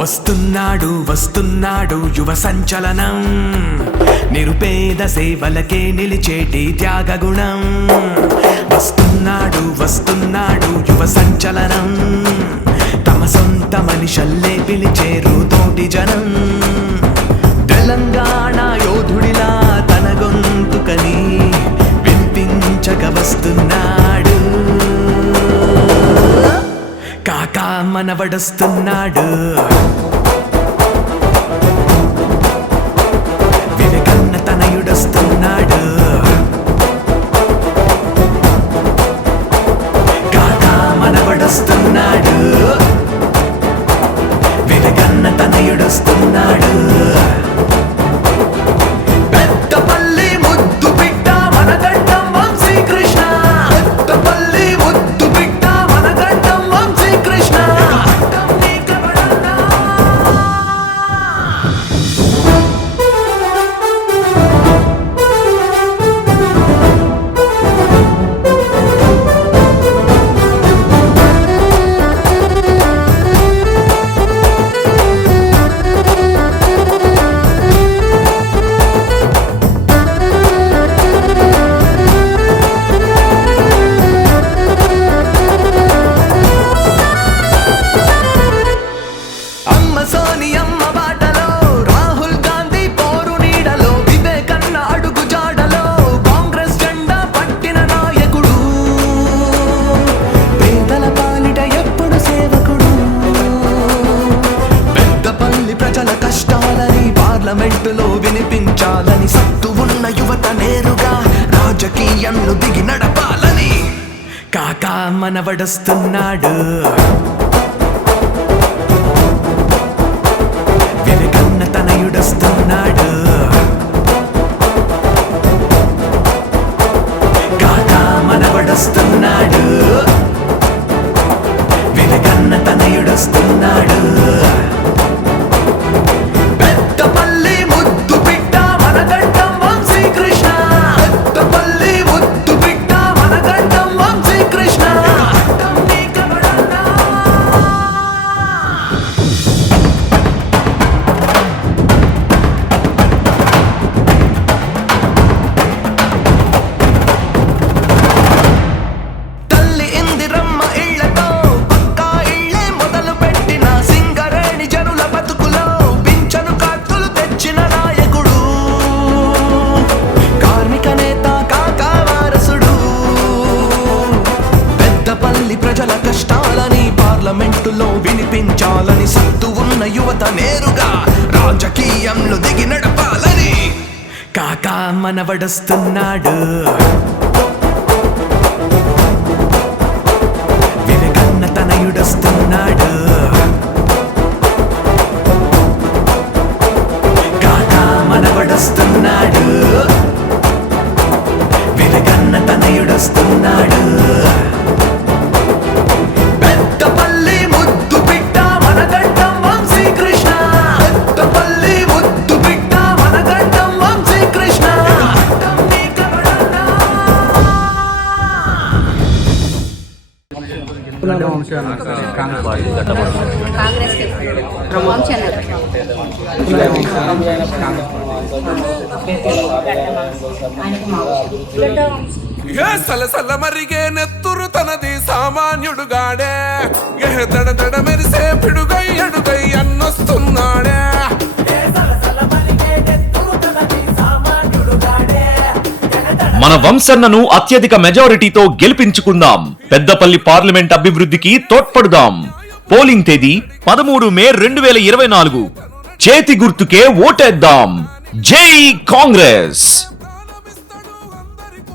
వస్తున్నాడు వస్తున్నాడు యువ సంచలనం, నిరుపేద సేవలకే నిలిచేటి త్యాగగుణం. వస్తున్నాడు వస్తున్నాడు యువ సంచలనం, తమ సొంత మనిషల్లే పిలిచేరు తోటి జనం. తెలంగాణ యోధుడిలా తన గొంతుకని వినిపించక వస్తున్నాడు, కాకా మనవడొస్తున్నాడు. వివేకన్న తనయుడొస్తున్నాడు, కాకా మనవడొస్తున్నాడు. వివేకన్న తనయుడొస్తున్నాడు. పెద్దపల్లి ముద్దు బిడ్డ మనగడ్డం వంశీ కృష్ణ, పెద్దపల్లి ముద్దు బిడ్డ మనగడ్డం వంశీ కృష్ణ. సోనియమ్మ బాటలో, రాహుల్ గాంధీ పోరు నీడలో, వివేకన్న అడుగు జాడలో కాంగ్రెస్ జెండా పట్టిన నాయకుడు, పేదల పాలిట ఎప్పుడు సేవకుడు. పెద్దపల్లి ప్రజల కష్టాలని పార్లమెంటులో వినిపించాలని, సత్తు ఉన్న యువత నేరుగా రాజకీయంలో దిగి నడపాలని, కాకా మనవడొస్తున్నాడు. తనయుడొస్తున్నాడు, కాకా మనవడొస్తున్నాడు. వివేకన్న తనయుడొస్తున్నాడు. పెద్దపల్లి ముద్దు బిడ్డ మనగడ్డం వంశీ కృష్ణ, పెద్దపల్లి ముద్దు బిడ్డ మనగడ్డం వంశీ కృష్ణ. ప్రజల కష్టాలని పార్లమెంటులో వినిపించాలని, సత్తు ఉన్న యువత నేరుగా రాజకీయంలో దిగి నడపాలని, కాకా మనవడొస్తున్నాడు. వివేకన్న తనయుడొస్తున్నాడు, కాకా మనవడొస్తున్నాడు. వివేకన్న తనయుడొస్తున్నాడు. పెద్దపల్లి ముద్దు బిడ్డ మనగడ్డం వంశీ కృష్ణ, పెద్దపల్లి ముద్దు బిడ్డ మనగడ్డం వంశీ కృష్ణ. సలసల మరిగే నెత్తురు తనది సామాన్యుడుగాడే, దడ దడ మెరిసే పిడుగై అడుగై అన్నొస్తున్నాడే. మన వంశన్నను అత్యధిక మెజారిటీతో గెలిపించుకుందాం. పెద్దపల్లి పార్లమెంట్ అభివృద్ధికి తోడ్పడుదాం. పోలింగ్ తేదీ 13 మే 2024. చేతి గుర్తుకే ఓటేద్దాం. జై కాంగ్రెస్.